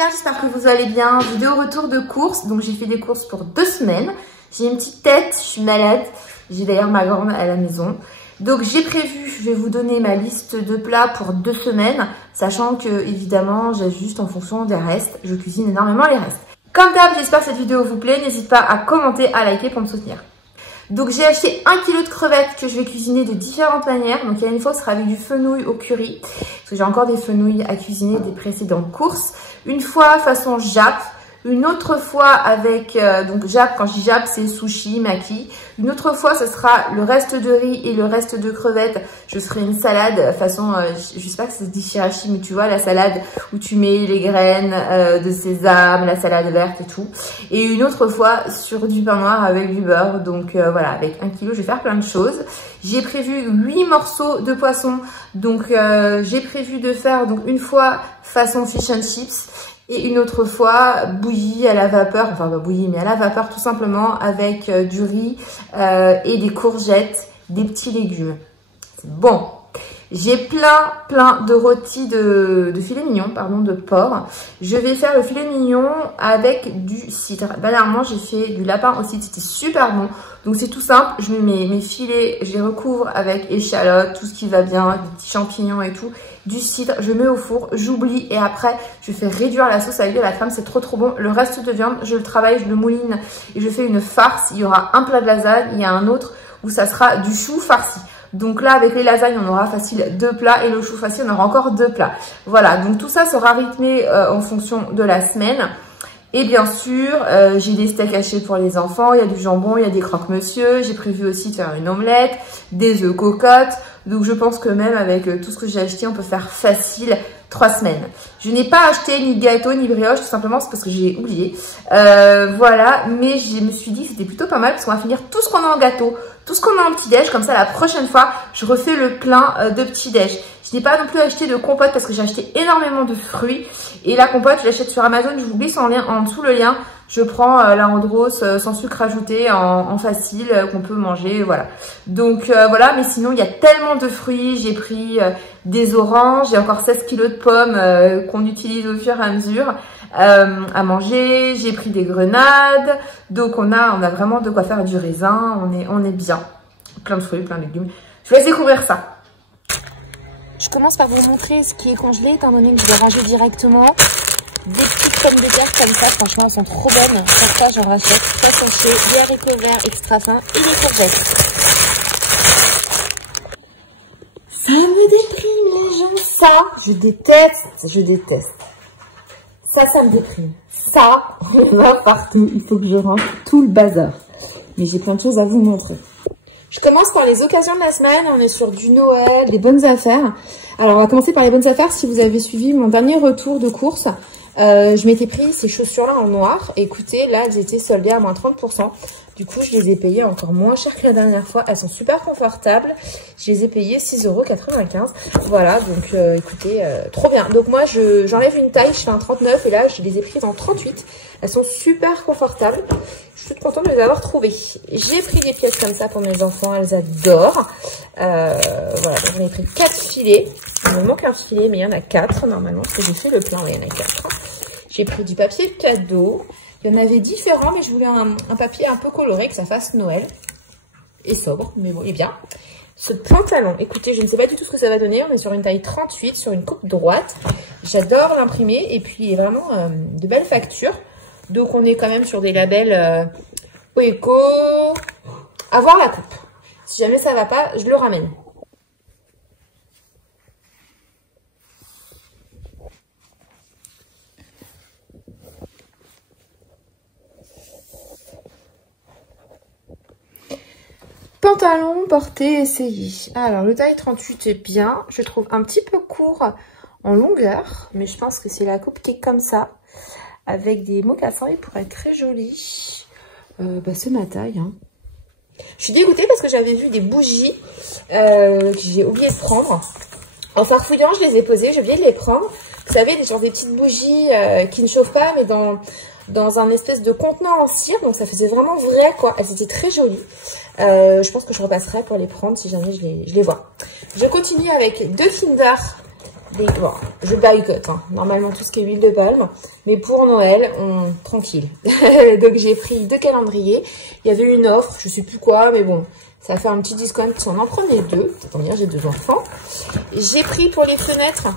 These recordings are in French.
Claire, j'espère que vous allez bien. Vidéo retour de courses. Donc j'ai fait des courses pour 2 semaines. J'ai une petite tête, je suis malade. J'ai d'ailleurs ma grande à la maison. Donc j'ai prévu, je vais vous donner ma liste de plats pour 2 semaines. Sachant que évidemment j'ajuste en fonction des restes. Je cuisine énormément les restes. Comme d'hab, j'espère que cette vidéo vous plaît. N'hésite pas à commenter, à liker pour me soutenir. Donc j'ai acheté 1 kg de crevettes que je vais cuisiner de différentes manières. Donc il y a une fois ce sera avec du fenouil au curry. Parce que j'ai encore des fenouils à cuisiner des précédentes courses. Une fois façon Jap. Une autre fois avec, donc Jap, quand je dis Jap, c'est sushi, maki. Une autre fois, ce sera le reste de riz et le reste de crevettes. Je ferai une salade façon, je sais pas que ça se dit shirashi, mais tu vois, la salade où tu mets les graines de sésame, la salade verte et tout. Et une autre fois sur du pain noir avec du beurre. Donc voilà, avec 1 kg, je vais faire plein de choses. J'ai prévu 8 morceaux de poisson. Donc j'ai prévu de faire donc une fois façon fish and chips. Et une autre fois, bouillie à la vapeur, enfin pas bouillie mais à la vapeur tout simplement avec du riz et des courgettes, des petits légumes. C'est bon. J'ai plein de rôtis de filet mignon, pardon, de porc. Je vais faire le filet mignon avec du cidre. Dernièrement, j'ai fait du lapin au cidre, c'était super bon. Donc c'est tout simple, je mets mes filets, je les recouvre avec échalotes, tout ce qui va bien, des petits champignons et tout. Du cidre, je mets au four, j'oublie et après je fais réduire la sauce avec de la crème, c'est trop bon. Le reste de viande, je le travaille, je le mouline et je fais une farce. Il y aura un plat de lasagne, il y a un autre où ça sera du chou farci. Donc là, avec les lasagnes, on aura facile 2 plats et le chou farci, on aura encore 2 plats. Voilà, donc tout ça sera rythmé en fonction de la semaine. Et bien sûr, j'ai des steaks hachés pour les enfants, il y a du jambon, il y a des croque-monsieur. J'ai prévu aussi de faire une omelette, des œufs cocottes. Donc je pense que même avec tout ce que j'ai acheté, on peut faire facile 3 semaines. Je n'ai pas acheté ni gâteau ni brioche, tout simplement c'est parce que j'ai oublié. Voilà, mais je me suis dit que c'était plutôt pas mal parce qu'on va finir tout ce qu'on a en gâteau, tout ce qu'on a en petit-déj. Comme ça, la prochaine fois, je refais le plein de petit-déj. Je n'ai pas non plus acheté de compote parce que j'ai acheté énormément de fruits. Et la compote, je l'achète sur Amazon. Je vous glisse en dessous le lien. Je prends la Andros sans sucre ajouté en facile qu'on peut manger. Voilà. Donc voilà, mais sinon, il y a tellement de fruits. J'ai pris des oranges. J'ai encore 16 kg de pommes qu'on utilise au fur et à mesure à manger. J'ai pris des grenades. Donc on a vraiment de quoi faire du raisin. On est bien. Plein de fruits, plein de légumes. Je vous laisse découvrir ça. Je commence par vous montrer ce qui est congelé, étant donné que je vais ranger directement. Des petites pommes de terre comme ça, franchement elles sont trop bonnes. Pour ça j'en rachète. Pas séchées, des haricots verts extra fins et des courgettes. Ça me déprime les gens, ça je déteste. Ça me déprime. Ça, on va partout, il faut que je range tout le bazar. Mais j'ai plein de choses à vous montrer. Je commence par les occasions de la semaine. On est sur du Noël, des bonnes affaires. Alors, on va commencer par les bonnes affaires. Si vous avez suivi mon dernier retour de course, je m'étais pris ces chaussures-là en noir. Écoutez, là, elles étaient soldées à moins 30%. Du coup, je les ai payées encore moins cher que la dernière fois. Elles sont super confortables. Je les ai payées 6,95 €. Voilà, donc écoutez, trop bien. Donc moi, j'enlève une taille, je fais un 39 et là, je les ai prises en 38. Elles sont super confortables. Je suis toute contente de les avoir trouvées. J'ai pris des pièces comme ça pour mes enfants, elles adorent. Voilà, donc j'en ai pris 4 filets. Il me manque un filet, mais il y en a 4 normalement, parce que j'ai fait le plein, il y en a 4. J'ai pris du papier cadeau. Il y en avait différents, mais je voulais un papier un peu coloré, que ça fasse Noël. Et sobre, mais bon, il est bien. Ce pantalon, écoutez, je ne sais pas du tout ce que ça va donner. On est sur une taille 38, sur une coupe droite. J'adore l'imprimer, et puis il est vraiment de belle facture. Donc on est quand même sur des labels Oeco. À voir la coupe. Si jamais ça va pas, je le ramène. Pantalon porté essayé. Alors le taille 38 est bien. Je trouve un petit peu court en longueur. Mais je pense que c'est la coupe qui est comme ça. Avec des mocassins, il pourrait être très joli. C'est ma taille. Hein. Je suis dégoûtée parce que j'avais vu des bougies que j'ai oublié de prendre. En farfouillant, je les ai posées. J'ai oublié de les prendre. Vous savez, des petites bougies qui ne chauffent pas, mais dans un espèce de contenant en cire. Donc ça faisait vraiment vrai, quoi. Elles étaient très jolies. Je pense que je repasserai pour les prendre si jamais je les vois. Je continue avec 2 Kinder Bon, je boycotte, hein. Normalement tout ce qui est huile de palme, mais pour Noël, tranquille. Donc j'ai pris 2 calendriers. Il y avait une offre, je sais plus quoi, mais bon, ça va faire un petit discount si on en prenait 2. C'est combien, j'ai 2 enfants. J'ai pris pour les fenêtres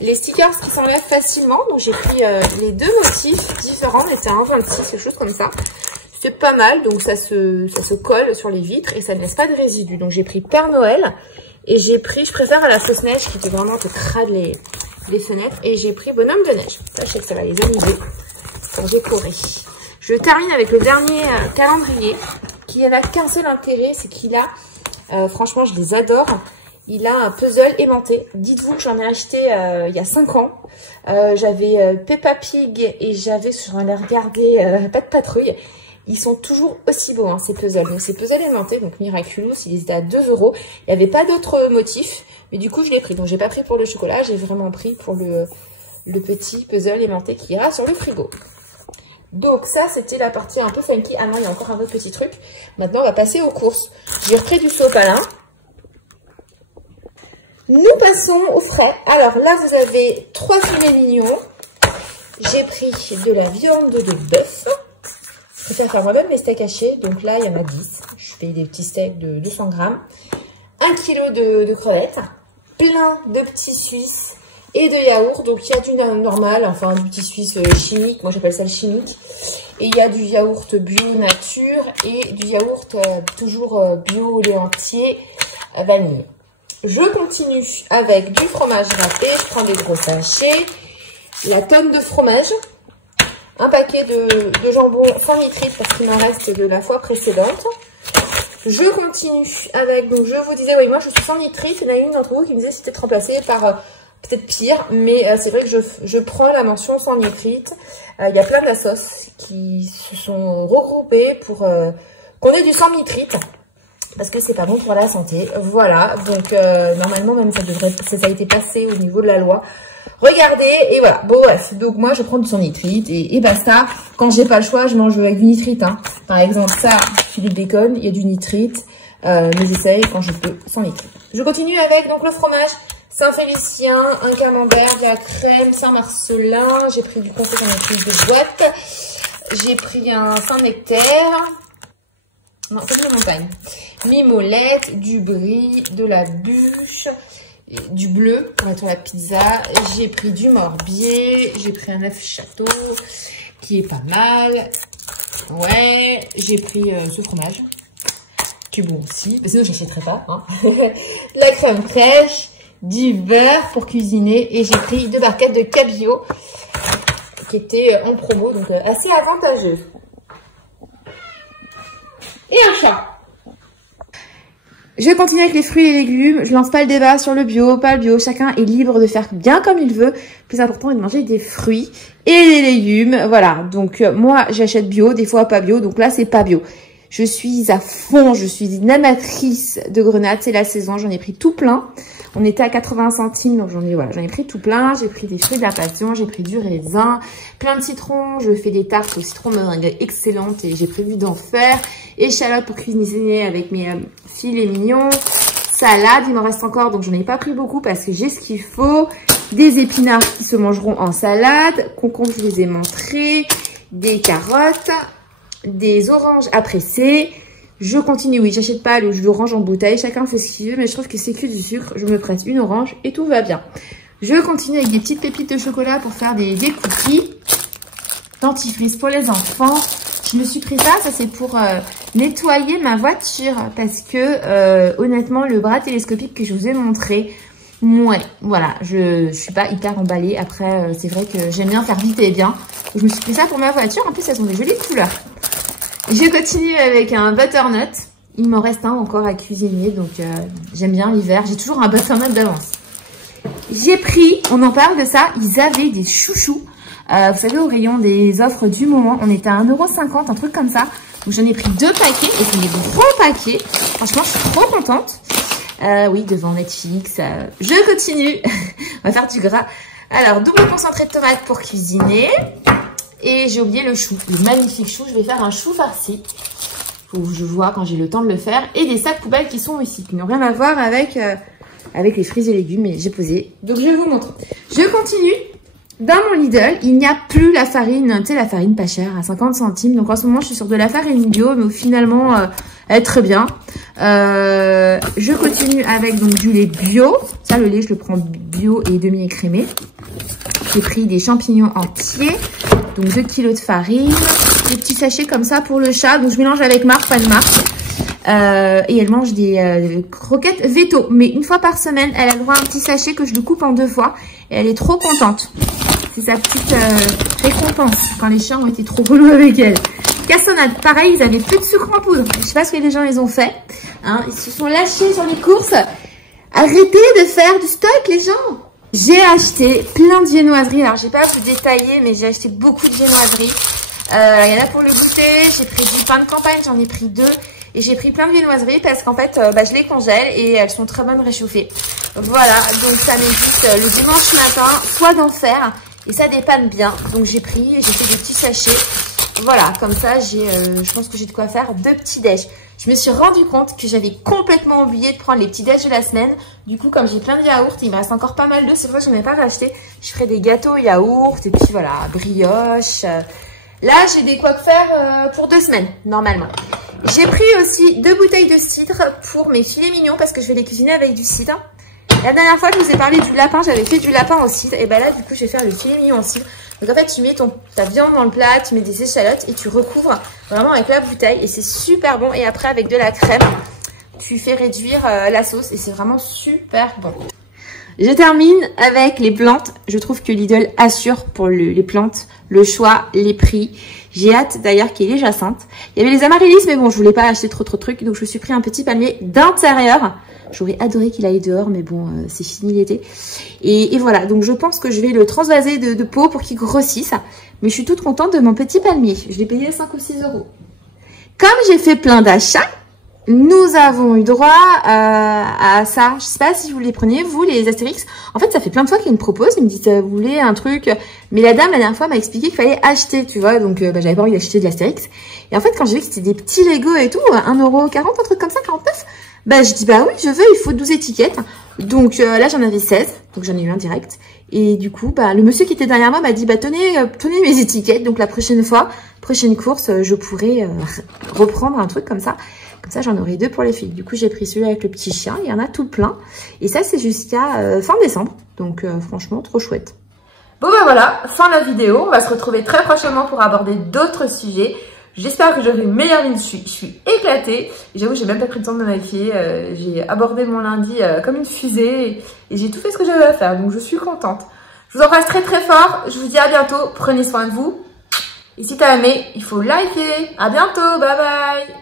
les stickers qui s'enlèvent facilement. Donc j'ai pris les 2 motifs différents, mais c'est un 26, quelque chose comme ça. C'est pas mal, donc ça se colle sur les vitres et ça ne laisse pas de résidus. Donc j'ai pris Père Noël. Et j'ai pris, je préfère à la fausse neige qui peut vraiment te crade les fenêtres. Et j'ai pris Bonhomme de neige. Ça, je sais que ça va les amuser pour décorer. Je termine avec le dernier calendrier qui n'a qu'un seul intérêt, c'est qu'il a, franchement, je les adore. Il a un puzzle aimanté. Dites-vous que j'en ai acheté il y a 5 ans. J'avais Peppa Pig et j'en ai regardé Pat' Patrouille. Ils sont toujours aussi beaux, hein, ces puzzles. Donc, ces puzzles aimantés, donc Miraculous, ils étaient à 2 €. Il n'y avait pas d'autres motifs, mais du coup, je l'ai pris. Donc, j'ai pas pris pour le chocolat, j'ai vraiment pris pour le petit puzzle aimanté qui ira sur le frigo. Donc, ça, c'était la partie un peu funky. Ah non, il y a encore un autre petit truc. Maintenant, on va passer aux courses. J'ai repris du sopalin. Nous passons au frais. Alors là, vous avez 3 filets mignons. J'ai pris de la viande de bœuf. Je préfère faire moi-même mes steaks hachés. Donc là, il y en a 10. Je fais des petits steaks de 200 grammes. 1 kg de crevettes. Plein de petits suisses et de yaourt. Donc, il y a du normal, enfin, du petit suisse chimique. Moi, j'appelle ça le chimique. Et il y a du yaourt bio nature et du yaourt toujours bio lait entier vanille. Je continue avec du fromage râpé. Je prends des gros sachets. La tonne de fromage. Un paquet de jambon sans nitrite parce qu'il m'en reste de la fois précédente. Je continue avec, donc je vous disais, oui, moi je suis sans nitrite. Il y en a une d'entre vous qui me disait c'était remplacé par peut-être pire, mais c'est vrai que je prends la mention sans nitrite. Il y a plein d'assos qui se sont regroupés pour qu'on ait du sans nitrite. Parce que c'est pas bon pour la santé. Voilà, donc normalement même ça a été passé au niveau de la loi. Regardez, et voilà. Bon, bref. Donc, moi, je prends du sans nitrite et basta. Quand j'ai pas le choix, je mange avec du nitrite. Hein. Par exemple, ça, filet de bacon, il y a du nitrite. Mais j'essaye quand je peux sans nitrite. Je continue avec donc le fromage Saint-Félicien, un camembert, de la crème Saint-Marcelin. J'ai pris du confit, j'en ai pris 2 boîtes. J'ai pris un Saint-Nectaire. Non, c'est de la montagne. Mimolette, du brie, de la bûche. Du bleu pour mettre la pizza. J'ai pris du morbier. J'ai pris un œuf château qui est pas mal. Ouais, j'ai pris ce fromage qui est bon aussi. Mais sinon, j'achèterai pas. Hein. La crème fraîche, du beurre pour cuisiner. Et j'ai pris 2 barquettes de cabillaud qui étaient en promo, donc assez avantageux. Et un chat. Je vais continuer avec les fruits et les légumes. Je lance pas le débat sur le bio, pas le bio. Chacun est libre de faire bien comme il veut. Le plus important est de manger des fruits et des légumes. Voilà. Donc, moi, j'achète bio, des fois pas bio. Donc là, c'est pas bio. Je suis à fond. Je suis une amatrice de grenades. C'est la saison. J'en ai pris tout plein. On était à 80 centimes. Donc, j'en ai pris tout plein. J'ai pris des fruits de la passion. J'ai pris du raisin. Plein de citron. Je fais des tartes au citron meringue excellentes et j'ai prévu d'en faire. Échalotes pour cuisiner avec mes filets mignons. Salade, il m'en reste encore, donc j'en ai pas pris beaucoup parce que j'ai ce qu'il faut. Des épinards qui se mangeront en salade. Concombres, je les ai montrés. Des carottes. Des oranges à presser. Je continue, oui, j'achète pas le jus d'orange en bouteille. Chacun fait ce qu'il veut, mais je trouve que c'est que du sucre. Je me presse une orange et tout va bien. Je continue avec des petites pépites de chocolat pour faire des cookies. Dentifrice pour les enfants. Je me suis pris ça c'est pour nettoyer ma voiture parce que honnêtement le bras télescopique que je vous ai montré, ouais, voilà, je suis pas hyper emballée. Après c'est vrai que j'aime bien faire vite et bien. Je me suis pris ça pour ma voiture, en plus elles ont des jolies couleurs. Je continue avec un butternut. Il m'en reste un encore à cuisiner, donc j'aime bien l'hiver, j'ai toujours un butternut d'avance. J'ai pris, on en parle de ça, ils avaient des chouchous. Vous savez, au rayon des offres du moment, on était à 1,50 €, un truc comme ça. Donc, j'en ai pris 2 paquets et c'est des gros paquets. Franchement, je suis trop contente. Oui, devant Netflix. Je continue. On va faire du gras. Alors, double concentré de tomate pour cuisiner. Et j'ai oublié le chou, le magnifique chou. Je vais faire un chou farci. Faut que je vois quand j'ai le temps de le faire. Et des sacs poubelles qui sont ici, qui n'ont rien à voir avec avec les fruits et légumes et j'ai posé. Donc je vous montre. Je continue. Dans mon Lidl, il n'y a plus la farine, tu sais, la farine pas chère, à 50 centimes. Donc en ce moment, je suis sur de la farine bio, mais finalement, elle est très bien. Je continue avec donc du lait bio. Ça, le lait, je le prends bio et demi-écrémé. J'ai pris des champignons entiers, donc 2 kilos de farine, des petits sachets comme ça pour le chat. Donc je mélange avec marque, pas de marque. Et elle mange des croquettes veto. Mais une fois par semaine, elle a le droit à un petit sachet que je lui coupe en 2 fois. Et elle est trop contente. C'est sa petite récompense quand les chiens ont été trop relous avec elle. Cassonade, pareil, ils avaient plus de sucre en poudre. Je sais pas ce que les gens ils ont fait. Hein, ils se sont lâchés sur les courses. Arrêtez de faire du stock, les gens. J'ai acheté plein de viennoiseries. Alors, j'ai pas vous détailler, mais j'ai acheté beaucoup de viennoiseries. Il y en a pour le goûter. J'ai pris du pain de campagne, j'en ai pris 2. Et j'ai pris plein de viennoiseries parce qu'en fait, je les congèle et elles sont très bonnes réchauffées. Voilà, donc ça m'évite le dimanche matin, soit d'en faire, et ça dépanne bien. Donc j'ai pris et j'ai fait des petits sachets. Voilà, comme ça, je pense que j'ai de quoi faire 2 petits déj. Je me suis rendu compte que j'avais complètement oublié de prendre les petits déj de la semaine. Du coup, comme j'ai plein de yaourts, il me reste encore pas mal d'œufs. C'est pour ça que je n'en ai pas racheté. Je ferai des gâteaux yaourts et puis voilà, brioche. Là, j'ai des quoi faire pour 2 semaines, normalement. J'ai pris aussi 2 bouteilles de cidre pour mes filets mignons parce que je vais les cuisiner avec du cidre. La dernière fois, je vous ai parlé du lapin. J'avais fait du lapin au cidre. Et ben là, du coup, je vais faire le filet mignon au cidre. Donc en fait, tu mets ta viande dans le plat, tu mets des échalotes et tu recouvres vraiment avec la bouteille. Et c'est super bon. Et après, avec de la crème, tu fais réduire la sauce. Et c'est vraiment super bon. Je termine avec les plantes. Je trouve que Lidl assure pour les plantes le choix, les prix. J'ai hâte d'ailleurs qu'il y ait les jacinthes. Il y avait les amaryllis, mais bon, je voulais pas acheter trop de trucs. Donc je me suis pris un petit palmier d'intérieur. J'aurais adoré qu'il aille dehors, mais bon, c'est fini l'été. Et voilà, donc je pense que je vais le transvaser de pot pour qu'il grossisse. Mais je suis toute contente de mon petit palmier. Je l'ai payé 5 ou 6 euros. Comme j'ai fait plein d'achats, nous avons eu droit à ça. Je sais pas si vous les preniez, vous, les Astérix. En fait, ça fait plein de fois qu'ils me proposent. Ils me disent, vous voulez un truc. Mais la dame, la dernière fois, m'a expliqué qu'il fallait acheter, tu vois. Donc, j'avais pas envie d'acheter de l'Astérix. Et en fait, quand j'ai vu que c'était des petits Lego et tout, 1,40 €, un truc comme ça, 49, je dis, bah oui, je veux, il faut 12 étiquettes. Donc, là, j'en avais 16. Donc, j'en ai eu un direct. Et du coup, le monsieur qui était derrière moi m'a dit, tenez mes étiquettes. Donc, la prochaine fois, prochaine course, je pourrai reprendre un truc comme ça. Comme ça, j'en aurai 2 pour les filles. Du coup, j'ai pris celui avec le petit chien. Il y en a tout plein. Et ça, c'est jusqu'à fin décembre. Donc, franchement, trop chouette. Bon, voilà, fin de la vidéo. On va se retrouver très prochainement pour aborder d'autres sujets. J'espère que j'aurai une meilleure ligne. Je suis éclatée. J'avoue, j'ai même pas pris le temps de me maquiller. J'ai abordé mon lundi comme une fusée. Et j'ai tout fait ce que j'avais à faire. Donc, je suis contente. Je vous embrasse très très fort. Je vous dis à bientôt. Prenez soin de vous. Et si t'as aimé, il faut liker. À bientôt. Bye bye.